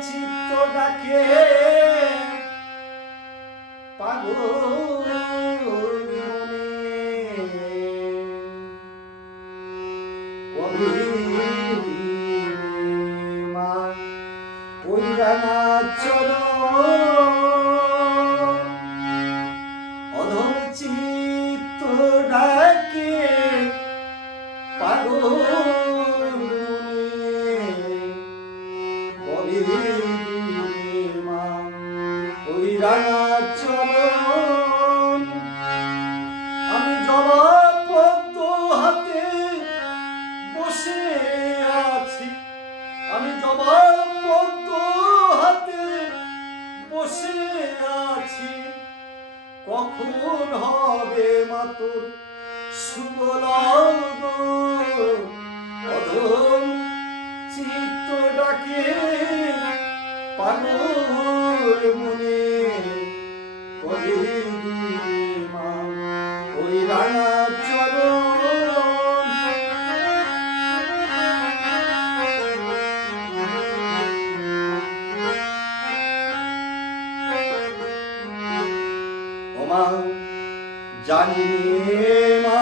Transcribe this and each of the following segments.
চিত্ত ডাকে পাগল মা ওই রাঙা চরণ অধম চিত্ত ডাকে পাগল মা ওই রাঙা চরণ আমি জলপদ্ম হাতে বসে আছি আমি জলপদ্ম হাতে বসে আছি কখন হবে মা তোর শুভ লগন অধম চিত্ত ডাকে পাগল মনে কবে মা ওই রাঙা চরণ ও মা জানি রে মা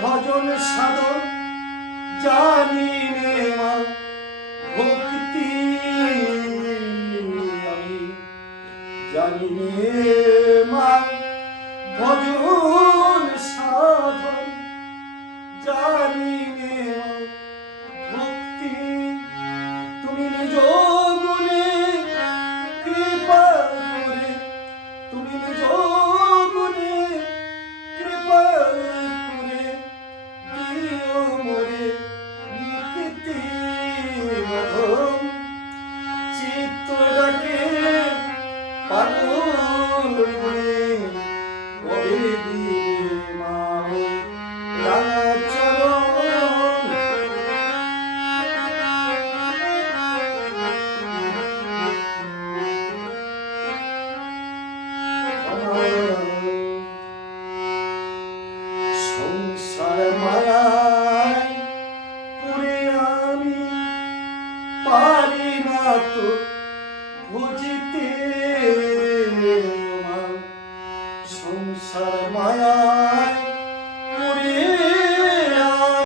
ভজন সাধন জানি রে মা ভক্তি আমি জানি রে মা ভজন সাধন জানি রে মা ভক্তি তুমি নিজ গুণে কৃপা করে তুমি নিজ গুণে কৃপা করে দিও মোরে মুক্তি অধম চিত্ত ডাকে পাগল মনে কবে দিবে মা রাঙা চরণ সংসার মায়ায় পড়ে আমি পারি না তো বুঝিতে সংসার মায়া